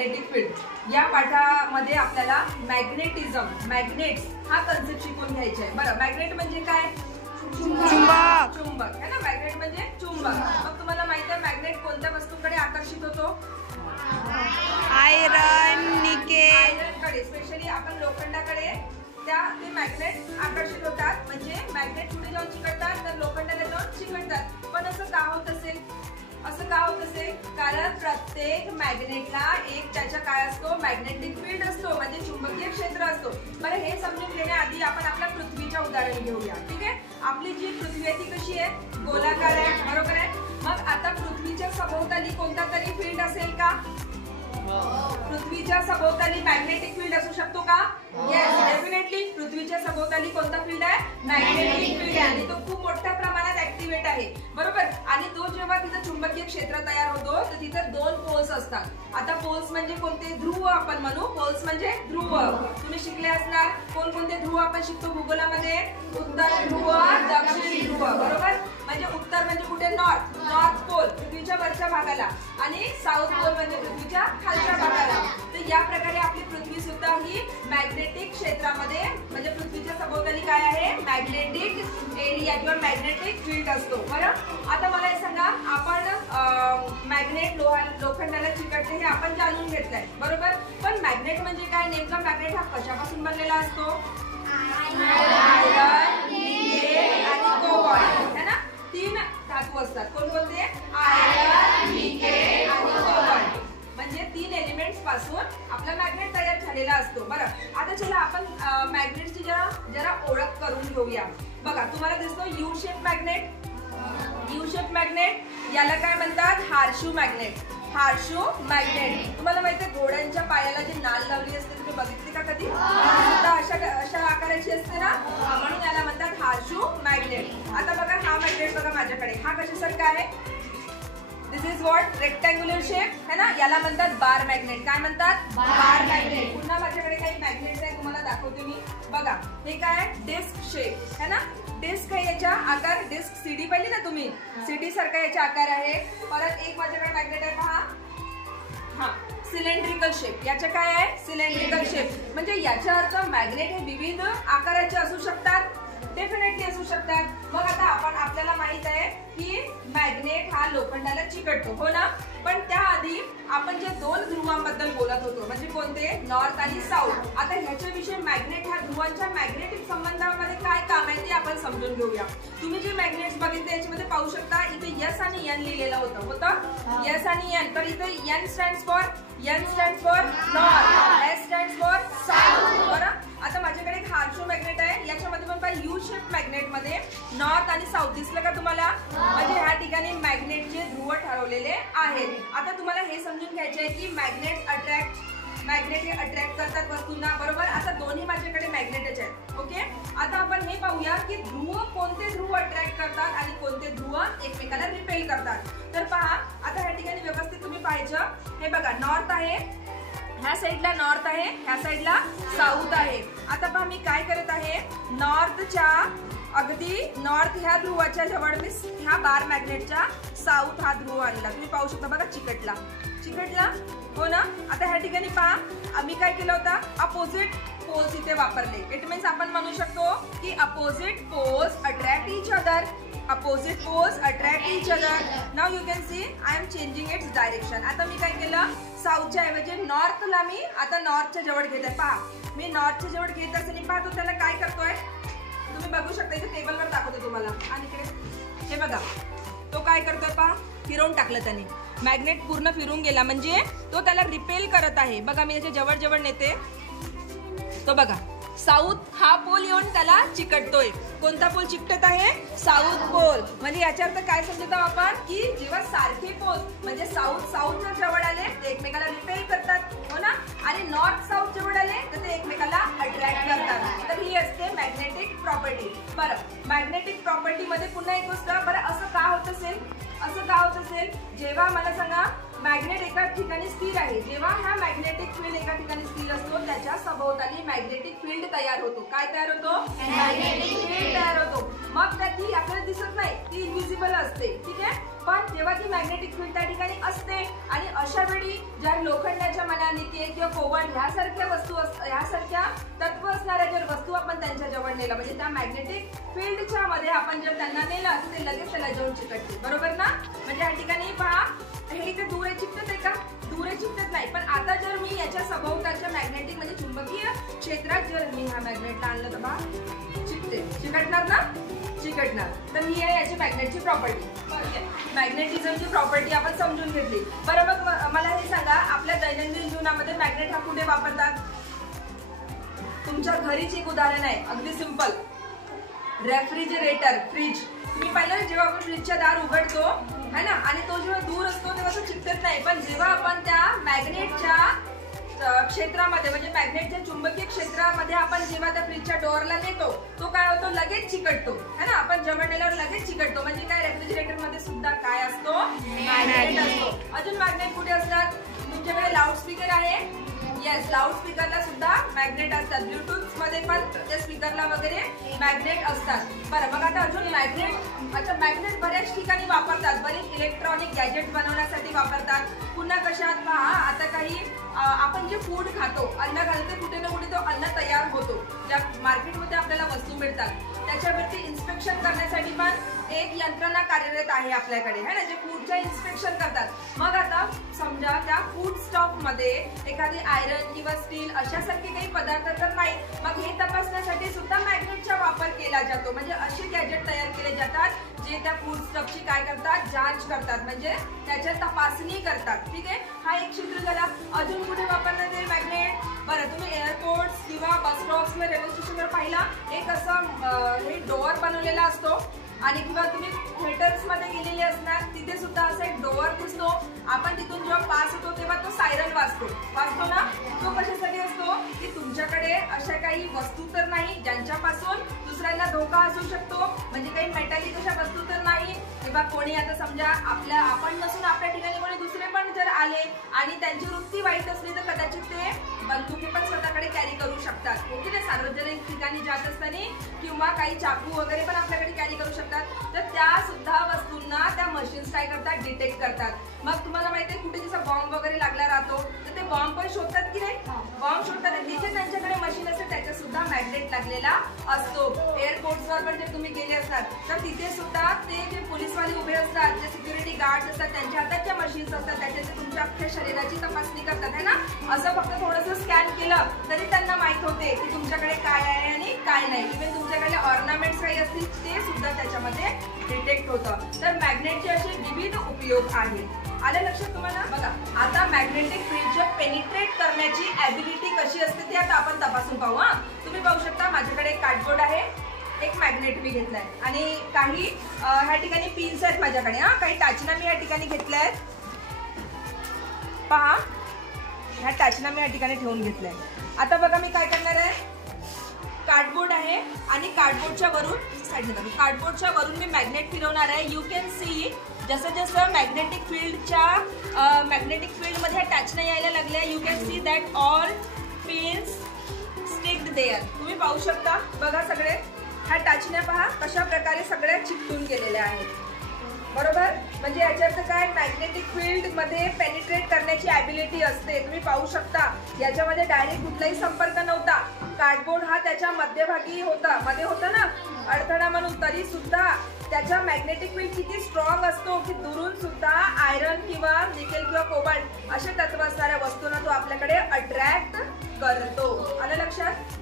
Magnetic field या पाठामध्ये आपल्याला magnetism, magnets हा कन्सेप्ट शिकून घ्यायचा आहे। बरं, मॅग्नेट म्हणजे काय? चुंबक। चुंबक है ना, मॅग्नेट म्हणजे चुंबक। मग तुम्हाला माहिती आहे मॅग्नेट कोणत्या वस्तूकडे आकर्षित होतो? Iron, nickel. आयरनकडे, स्पेशली आपण लोखंडाकडे ते मॅग्नेट आकर्षित होतात। म्हणजे मॅग्नेट कुठे जाऊन चिकटतात? तर लोखंडाला जाऊन चिकटतात। पण असं का होत असेल? असं का होत असेल? कारण प्रत्येक मॅग्नेटला एक त्याच्या काय असतो? मॅग्नेटिक फील्ड असतो, म्हणजे चुंबकीय क्षेत्र असतो। बरं, हे समजून घेण्याआधी आपण आपल्या पृथ्वीच्या उदाहरण घेऊया। ठीक आहे, आपली जी पृथ्वी आहे ती कशी आहे? गोलाकार आहे, बरोबर आहे। मग आता पृथ्वीच्या सभोवताली कोणता तरी फील्ड असेल का? पृथ्वीच्या सभोवताली मॅग्नेटिक फील्ड असू शकतो का? येस, डेफिनेटली पृथ्वीच्या सभोवताली कोणता फील्ड आहे? मॅग्नेटिक फील्ड आहे, आणि तो खूप मोठ्या प्रमाणात ऍक्टिव्हेट आहे, बरोबर। आणि तो जेव्हा तिथं चुंबकीय क्षेत्र तयार होतो तर तिथं दोन पोल्स असतात। आता पोल्स म्हणजे कोणते? ध्रुव आपण म्हणू। पोल्स म्हणजे ध्रुव। तुम्ही शिकले असणार कोणकोणते ध्रुव आपण शिकतो भूगोलामध्ये? उत्तर ध्रुव, दक्षिण ध्रुव, बरोबर। म्हणजे उत्तर म्हणजे कुठे? नॉर्थ, नॉर्थ पोल पृथ्वीच्या वरच्या भागाला, आणि साऊथ पोल म्हणजे पृथ्वीच्या खालच्या भागाला। तर या प्रकारे आपली पृथ्वी सुद्धा ही मॅग्नेटिक क्षेत्रामध्ये, म्हणजे पृथ्वीच्या सभोवताली काय आहे? मॅग्नेटिक एरिया किंवा मॅग्नेटिक फील्ड असतो, बरं। आता मला हे सांगा, आपण मॅग्नेट लोखंडाला चिकटते हे आपण जाणून घेतलंय, बरोबर। पण मॅग्नेट म्हणजे काय? नेमका मॅग्नेट हा कशापासून बनलेला असतो? आयरन, निकेल आणि कोबाल्ट, है ना। तीन धातू असतात, कोणकोणते? आयरन, निकेल आणि कोबाल्ट, म्हणजे तीन एलिमेंट्स पासून आपला मॅग्नेट तयार झालेला असतो, बरं। आता चला आपण मॅग्नेटची जरा ओळख करून घेऊया। बघा, तुम्हाला दिसतो U shape magnet. U shape magnet याला काय म्हणतात? हार्शू मॅग्नेट। हार्शू मॅग्नेट, तुम्हाला माहिती आहे घोड्यांच्या पायाला जी नाल लावली असते, तुम्ही बघितली का कधी? अशा आकाराची असते ना, म्हणून याला म्हणतात हार्शू मॅग्नेट। आता बघा हा मॅग्नेट बघा माझ्याकडे, हा कशासारखा आहे? दिस इज व्हॉट? रेक्टँग्युलर शेप है ना, याला म्हणतात बार मॅग्नेट। काय म्हणतात? बार मॅग्नेट। पुन्हा माझ्याकडे काही मॅग्नेट्स आहे, तुम्हाला दाखवते मी। बघा, हे काय? डिस्क शेप है ना, डिस्क आहे, याचा आकार डिस्क सीडी पाहिली ना तुम्ही, सीडी सारखा याचा आकार आहे। परत एक माझ्याकडे मॅग्नेट आहे पहा, हा सिलेंड्रिकल शेप। याचा काय आहे? Cylindrical shape. म्हणजे याचा अर्थ मॅग्नेट हे विविध आकाराचे असू शकतात, डेफिनेटली असू शकतात। मग आता आपल्याला माहित आहे की मॅग्नेट हा लोखंडाला चिकटतो, हो ना। पण त्याआधी आपण जे दोन ध्रुवांबद्दल बोलत होतो, म्हणजे कोणते? नॉर्थ आणि साऊथ। आता ह्याच्याविषयी मॅग्नेट ह्या ध्रुवांच्या मॅग्नेटिक संबंधामध्ये काय काम आहे ते आपण समजून घेऊया। तुम्ही जे मॅग्नेट्स बघितले याच्यामध्ये पाहू शकता, इथे यस आणि एन लिहिलेलं होतं यस आणि एन। तर इथे N stands for north, S stands for south, बरं। आता माझ्याकडे एक हार्शू मॅग्नेट आहे, याच्यामध्ये पण पहा यू शेप मॅग्नेट मध्ये नॉर्थ आणि साऊथ दिसलं का तुम्हाला? म्हणजे ह्या ठिकाणी मॅग्नेटचे ध्रुव ठरवलेले आहेत। आता तुम्हाला हे समजून घ्यायचे आहे की मॅग्नेट हे अट्रॅक्ट करतात वस्तूंना, बरोबर। आता दोन्ही माझ्याकडे मॅग्नेटच आहेत, ओके। आता आपण हे पाहूया की कोणते ध्रुव अट्रॅक्ट करतात आणि कोणते ध्रुव एकमेकाला रिपेल करतात। तर पहा, आता ह्या ठिकाणी व्यवस्थित तुम्ही पाहायचं, हे बघा नॉर्थ आहे, ह्या साईडला नॉर्थ आहे, ह्या साईडला साऊथ आहे। आता पहा मी काय करत आहे, नॉर्थच्या अगदी नॉर्थ ह्या ध्रुवाच्या जवळ मी ह्या बार मॅग्नेटच्या साऊथ हा ध्रुव आणला। तुम्ही पाहू शकता बघा, चिकटला हो ना। आता ह्या ठिकाणी पहा, आम्ही काय केलं होतं? अपोजिट पोल्स इथे वापरले। इट मीन्स आपण म्हणू शकतो की opposite poles attract each other, opposite poles attract each other. Now you can see I am changing its direction. आता मी काय केलं, साऊथच्या ऐवजी नॉर्थला मी आता नॉर्थच्या जवळ घेत आहे। पहा, मी नॉर्थच्या जवळ घेत असताना पहा तो त्याला काय करतोय, तुम्ही बघू शकता, इथे टेबलवर दाखवते तुम्हाला। आणि इकडे हे बघा, तो काय करतोय पहा, फिरवून टाकलं त्याने, मॅग्नेट पूर्ण फिरून गेला, म्हणजे तो त्याला रिपेल करत आहे। बघा मी त्याच्या जवळ जवळ नेते, तो बघा साऊथ हा पोल येऊन त्याला चिकटतोय। कोणता पोल चिकटत आहे? South pole. म्हणजे याचा अर्थ काय समजतो आपण की जेव्हा सारखे पोल म्हणजे साऊथच्या जवळ आले ते एकमेकाला रिपेल करतात, हो ना, आणि नॉर्थ साऊथ जवळ आले तर ते एकमेकाला अट्रॅक्ट करतात। तर ही असते मॅग्नेटिक प्रॉपर्टी। बरं, मॅग्नेटिक प्रॉपर्टी मध्ये पुन्हा एक गोष्ट, बरं असं का होत असेल? जेव्हा मला सांगा, मॅग्नेट एका ठिकाणी स्थिर आहे, जेव्हा हा मॅग्नेटिक फील्ड एका ठिकाणी स्थिर असतो त्याच्या सभोवताली मॅग्नेटिक फील्ड तयार होतो। काय तयार होतो? मॅग्नेटिक फील्ड तयार होतो। मग ती आपल्याला दिसत नाही, ती इनव्हिजिबल असते, ठीक आहे। पण जेव्हा ती मॅग्नेटिक फील्ड त्या ठिकाणी असते आणि अशा वेळी ज्या लोखंडाच्या म्हणा निकेल किंवा कोबाल्ट ह्यासारख्या वस्तू ह्यासारख्या तत्व असणाऱ्या जर वस्तू आपण त्यांच्या जवळ नेलं म्हणजे त्या मॅग्नेटिक फील्डच्या मध्ये आपण जर त्यांना नेलं तर ते लगेच त्याला जाऊन चिकटते, बरोबर ना? म्हणजे या ठिकाणी पहा हे इथे दूर चिकटत आहे का? दूर चिकटत नाही, पण आता जर मी याच्या सभोवतालच्या मॅग्नेटिक म्हणजे चुंबकीय क्षेत्रात जर मी हा मॅग्नेटला आणलं तर पहा चिकटणार ना? चिकटणार. तर ही आहे याची मॅग्नेटची प्रॉपर्टी. मॅग्नेटिझमची प्रॉपर्टी आपण समजून घेतली. बरं, मग मला हे सांगा, आपल्या दैनंदिन जीवनामध्ये मॅग्नेट हा कुठे वापरतात? तुमच्या घरीच एक उदाहरण आहे, अगदी सिंपल. Refrigerator, fridge. तुम्ही पाहिलं जेव्हा आपण फ्रीजचा दार उघडतो है ना, आणि तो जेव्हा दूर असतो तेव्हा तो चिकटत नाही, पण जेव्हा आपण त्या मॅग्नेटच्या क्षेत्रामध्ये म्हणजे मॅग्नेटच्या चुंबकीय क्षेत्रामध्ये आपण जेव्हा त्या फ्रीजच्या डोअरला नेतो तो काय होतो? लगेच चिकटतो है ना. आपण जेव्हा नेल्यावर लगेच चिकटतो. म्हणजे काय, रेफ्रिजरेटर मध्ये सुद्धा काय असतो? मॅग्नेट असतो. अजून मॅग्नेट कुठे असतात? तुमच्याकडे लाऊडस्पीकर आहे, येस, लाऊडस्पीकरला सुद्धा मॅग्नेट असतात. ब्लूटूथ मध्ये पण त्या स्पीकरला वगैरे मॅग्नेट असतात. बरं, मग आता अजून मॅग्नेट, अच्छा मॅग्नेट बऱ्याच ठिकाणी वापरतात. बरेच इलेक्ट्रॉनिक गॅजेट बनवण्यासाठी वापरतात. पुन्हा कशात पहा, आता काही आपण जे फूड खातो, अन्न घालते, कुठे ना कुठे तो अन्न तयार होतो. ज्या मार्केटमध्ये आपल्याला वस्तू मिळतात त्याच्यावरती इन्स्पेक्शन करण्यासाठी पण एक यंत्रणा कार्यरत आहे आपल्याकडे है ना, जे फूडचं इन्स्पेक्शन करतात. मग आता समजा त्या फूड स्टॉक मध्ये एखादी आयरन किंवा स्टील अशासारखे काही पदार्थ तर नाही, मग हे तपासण्यासाठी सुद्धा मॅग्नेटचा वापर केला जातो. म्हणजे असे गॅजेट तयार केले जातात जे त्या फूड स्टॉकची काय करतात? जांच करतात, म्हणजे त्याच्या तपासणी करतात. ठीक आहे, हा एक क्षेत्र झाला. अजून कुठे वापरण्यात येईल मॅग्नेट? बरं, तुम्ही एअरपोर्ट्स किंवा बस स्टॉप्स किंवा रेल्वे स्टेशनवर पाहिला एक असं हे डोअर बनवलेला असतो, आणि किंवा तुम्ही थिएटर्स मध्ये गेलेले असणार तिथे सुद्धा असा एक डोअर दिसतो. आपण तिथून जेव्हा पास होतो तेव्हा तो सायरन वाजतो ना. तो कशासाठी असतो? की तुमच्याकडे अशा काही वस्तू तर नाही ज्यांच्यापासून दुसऱ्यांना धोका असू शकतो, म्हणजे काही मेटॅलिक अशा वस्तू तर नाही, किंवा कोणी आता समजा आपण नसून आपल्या ठिकाणी कोणी दुसरे पण जर आले आणि त्यांची वृत्ती वाईट असली तर कदाचित ते बंदुकी पण स्वतःकडे कॅरी करू शकतात. ओके ना, सार्वजनिक ठिकाणी जात असताना किंवा काही चाकू वगैरे पण आपल्याकडे कॅरी करू शकतात. तर त्या सुद्धा वस्तूंना त्या मशीन्स काय करतात? डिटेक्ट करतात. मग तुम्हाला माहिती आहे कुठे जसं बॉम्ब वगैरे लागला राहतो तर ते बॉम्ब पण शोधतात की नाही? बॉम्ब शोधतात, तिथे त्यांच्याकडे मशीन असते, त्याच्यात सुद्धा मॅग्नेट लागलेला असतो. एअरपोर्ट्सवर पण जर तुम्ही गेले असतात तर तिथे सुद्धा ते जे पोलीसवाले उभे असतात, जे सिक्युरिटी गार्ड असतात, त्यांच्या हातात ज्या मशीन्स असतात त्याच्या तुमच्या अख्ख्या शरीराची तपासणी करतात है ना. असं फक्त थोडंसं स्कॅन केलं तरी त्यांना माहित होते की तुमच्याकडे काय आहे आणि काय नाही. इव्हन तुमच्याकडे ऑर्नामेंट्स काही असतील ते सुद्धा त्याच्यामध्ये डिटेक्ट होतं. तर मॅग्नेटचे असे विविध उपयोग आहेत. आलं लक्षात तुम्हाला? बघा, आता मॅग्नेटिक फील्ड पेनिट्रेट करण्याची ॲबिलिटी कशी असते ते आता आपण तपासून पाहू. हा, तुम्ही पाहू शकता माझ्याकडे एक कार्डबोर्ड आहे, एक मॅग्नेट मी घेतलाय आणि काही ह्या ठिकाणी पिन्स आहेत माझ्याकडे. हा, काही टाचना मी या ठिकाणी घेतल्या आहेत. पहा, ह्या टाचना मी या ठिकाणी ठेवून घेतलाय. आता बघा मी काय करणार आहे, कार्डबोर्ड आहे आणि कार्डबोर्डच्या वरून मी मॅग्नेट फिरवणार आहे. यू कॅन सी जसं जसं मॅग्नेटिक फील्ड मध्ये टाचना यायला लागल्या, you can see that all pins sticked there. तुम्ही पाहू शकता, बघा सगळे ह्या टाचण्या पहा कशा प्रकारे सगळ्या चिकटून गेलेल्या आहेत, बरोबर. म्हणजे याच्यात काय, मॅग्नेटिक फील्ड मध्ये पेनिट्रेट करण्याची ॲबिलिटी असते. तुम्ही पाहू शकता याच्यामध्ये डायरेक्ट कुठलाही संपर्क नव्हता. कार्डबोर्ड हा त्याच्या मध्यभागी होता, मध्ये होता ना अडथळा म्हणून, तरी सुद्धा त्याचा मॅग्नेटिक फील्ड किती स्ट्रॉंग असतो की दुरून सुद्धा आयरन किंवा निकेल किंवा कोबाल्ट असे तत्व असणाऱ्या वस्तूंना तो आपल्याकडे अट्रॅक्ट करतो. आलं लक्षात?